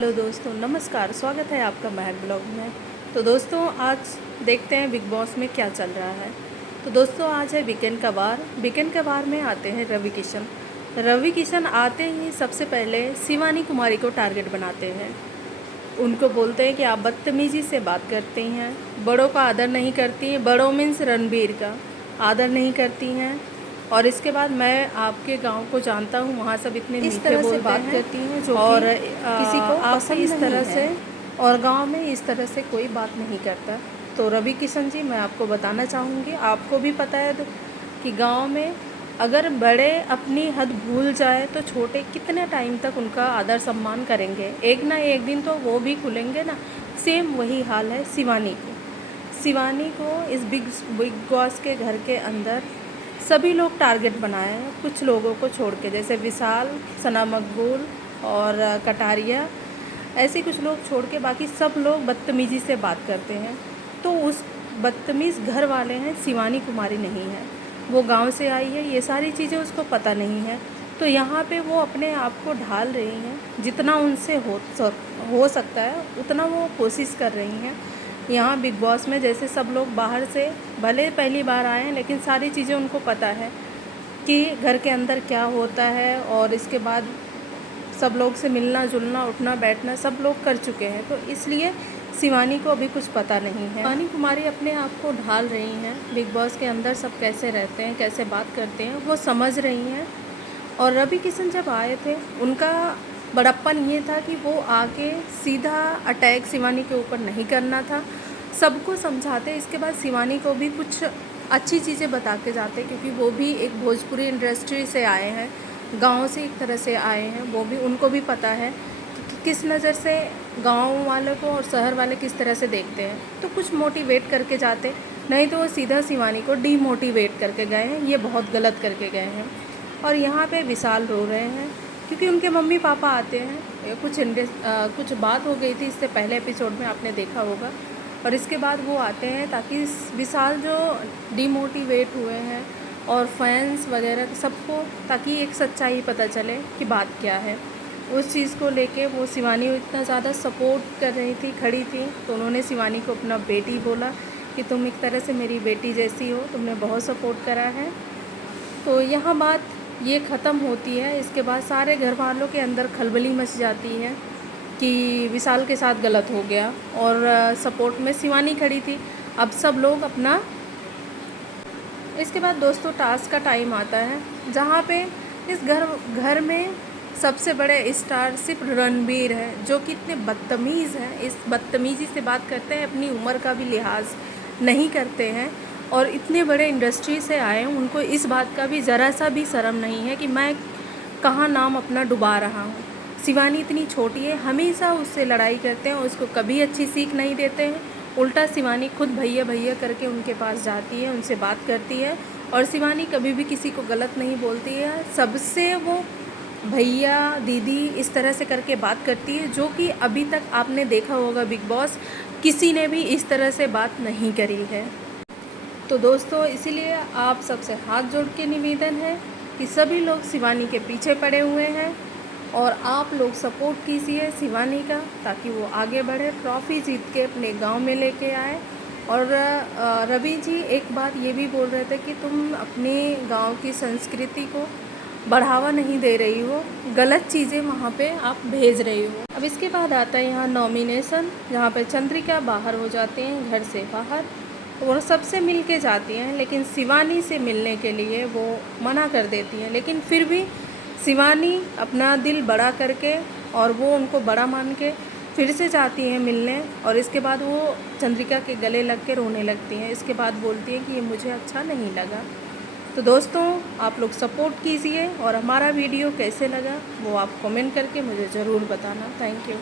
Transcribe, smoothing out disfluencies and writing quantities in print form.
Hello दोस्तों, नमस्कार। स्वागत है आपका महक ब्लॉग में। तो दोस्तों, आज देखते हैं बिग बॉस में क्या चल रहा है। तो दोस्तों, आज है वीकेंड का वार। वीकेंड के वार में आते हैं रवि किशन। रवि किशन आते ही सबसे पहले शिवानी कुमारी को टारगेट बनाते हैं। उनको बोलते हैं कि आप बदतमीज़ी से बात करती हैं, बड़ों का आदर नहीं करती हैं, बड़ों मीन्स रणबीर का आदर नहीं करती हैं। और इसके बाद मैं आपके गांव को जानता हूं, वहाँ सब इतने इस मीठे तरह से बोलते बात हैं करती हैं जो और कि किसी को आपसे पसंद इस तरह नहीं से है। और गांव में इस तरह से कोई बात नहीं करता। तो रवि किशन जी, मैं आपको बताना चाहूँगी, आपको भी पता है कि गांव में अगर बड़े अपनी हद भूल जाए तो छोटे कितने टाइम तक उनका आदर सम्मान करेंगे। एक ना एक दिन तो वो भी खुलेंगे ना। सेम वही हाल है शिवानी को इस बिग बॉस के घर के अंदर सभी लोग टारगेट बनाए हैं, कुछ लोगों को छोड़ के, जैसे विशाल, सना मकबूल और कटारिया। ऐसे कुछ लोग छोड़ के बाकी सब लोग बदतमीज़ी से बात करते हैं। तो उस बदतमीज़ घर वाले हैं शिवानी कुमारी, नहीं है। वो गांव से आई है, ये सारी चीज़ें उसको पता नहीं है। तो यहाँ पे वो अपने आप को ढाल रही हैं, जितना उनसे हो सकता है उतना वो कोशिश कर रही हैं। यहाँ बिग बॉस में जैसे सब लोग बाहर से भले पहली बार आए हैं, लेकिन सारी चीज़ें उनको पता है कि घर के अंदर क्या होता है। और इसके बाद सब लोग से मिलना जुलना, उठना बैठना सब लोग कर चुके हैं। तो इसलिए शिवानी को अभी कुछ पता नहीं है। शिवानी कुमारी अपने आप को ढाल रही हैं, बिग बॉस के अंदर सब कैसे रहते हैं, कैसे बात करते हैं, वो समझ रही हैं। और रवि किशन जब आए थे, उनका बड़प्पन ये था कि वो आके सीधा अटैक शिवानी के ऊपर नहीं करना था, सबको समझाते। इसके बाद शिवानी को भी कुछ अच्छी चीज़ें बता के जाते, क्योंकि वो भी एक भोजपुरी इंडस्ट्री से आए हैं, गांव से एक तरह से आए हैं। वो भी, उनको भी पता है कि किस नज़र से गांव वाले को और शहर वाले किस तरह से देखते हैं। तो कुछ मोटिवेट करके जाते, नहीं तो वो सीधा शिवानी को डीमोटिवेट करके गए हैं, ये बहुत गलत करके गए हैं। और यहाँ पे विशाल रो रहे हैं क्योंकि उनके मम्मी पापा आते हैं। कुछ बात हो गई थी इससे पहले एपिसोड में, आपने देखा होगा। और इसके बाद वो आते हैं ताकि विशाल जो डीमोटिवेट हुए हैं और फैंस वगैरह सबको, ताकि एक सच्चाई पता चले कि बात क्या है। उस चीज़ को लेके वो शिवानी को इतना ज़्यादा सपोर्ट कर रही थी, खड़ी थी। तो उन्होंने शिवानी को अपना बेटी बोला कि तुम एक तरह से मेरी बेटी जैसी हो, तुमने बहुत सपोर्ट करा है। तो यहाँ बात ये ख़त्म होती है। इसके बाद सारे घर वालों के अंदर खलबली मच जाती है कि विशाल के साथ गलत हो गया, और सपोर्ट में शिवानी खड़ी थी। अब सब लोग अपना, इसके बाद दोस्तों टास्क का टाइम आता है, जहाँ पे इस घर में सबसे बड़े स्टार सिर्फ रणबीर है, जो कि इतने बदतमीज़ हैं, इस बदतमीज़ी से बात करते हैं, अपनी उम्र का भी लिहाज नहीं करते हैं। और इतने बड़े इंडस्ट्री से आए हैं, उनको इस बात का भी ज़रा सा भी शर्म नहीं है कि मैं कहाँ नाम अपना डुबा रहा हूँ। शिवानी इतनी छोटी है, हमेशा उससे लड़ाई करते हैं, उसको कभी अच्छी सीख नहीं देते हैं। उल्टा शिवानी खुद भैया भैया करके उनके पास जाती है, उनसे बात करती है। और शिवानी कभी भी किसी को गलत नहीं बोलती है, सबसे वो भैया दीदी इस तरह से करके बात करती है, जो कि अभी तक आपने देखा होगा बिग बॉस, किसी ने भी इस तरह से बात नहीं करी है। तो दोस्तों, इसीलिए आप सबसे हाथ जोड़ के निवेदन है कि सभी लोग शिवानी के पीछे पड़े हुए हैं, और आप लोग सपोर्ट कीजिए शिवानी का, ताकि वो आगे बढ़े, ट्रॉफ़ी जीत के अपने गांव में लेके आए। और रवि जी एक बात ये भी बोल रहे थे कि तुम अपने गांव की संस्कृति को बढ़ावा नहीं दे रही हो, गलत चीज़ें वहाँ पे आप भेज रही हो। अब इसके बाद आता है यहाँ नॉमिनेशन, जहाँ पे चंद्रिका बाहर हो जाते हैं, घर से बाहर, और सबसे मिल के जाती हैं, लेकिन शिवानी से मिलने के लिए वो मना कर देती हैं। लेकिन फिर भी शिवानी अपना दिल बड़ा करके और वो उनको बड़ा मान के फिर से जाती हैं मिलने, और इसके बाद वो चंद्रिका के गले लग के रोने लगती हैं। इसके बाद बोलती हैं कि ये मुझे अच्छा नहीं लगा। तो दोस्तों, आप लोग सपोर्ट कीजिए, और हमारा वीडियो कैसे लगा वो आप कमेंट करके मुझे ज़रूर बताना। Thank you.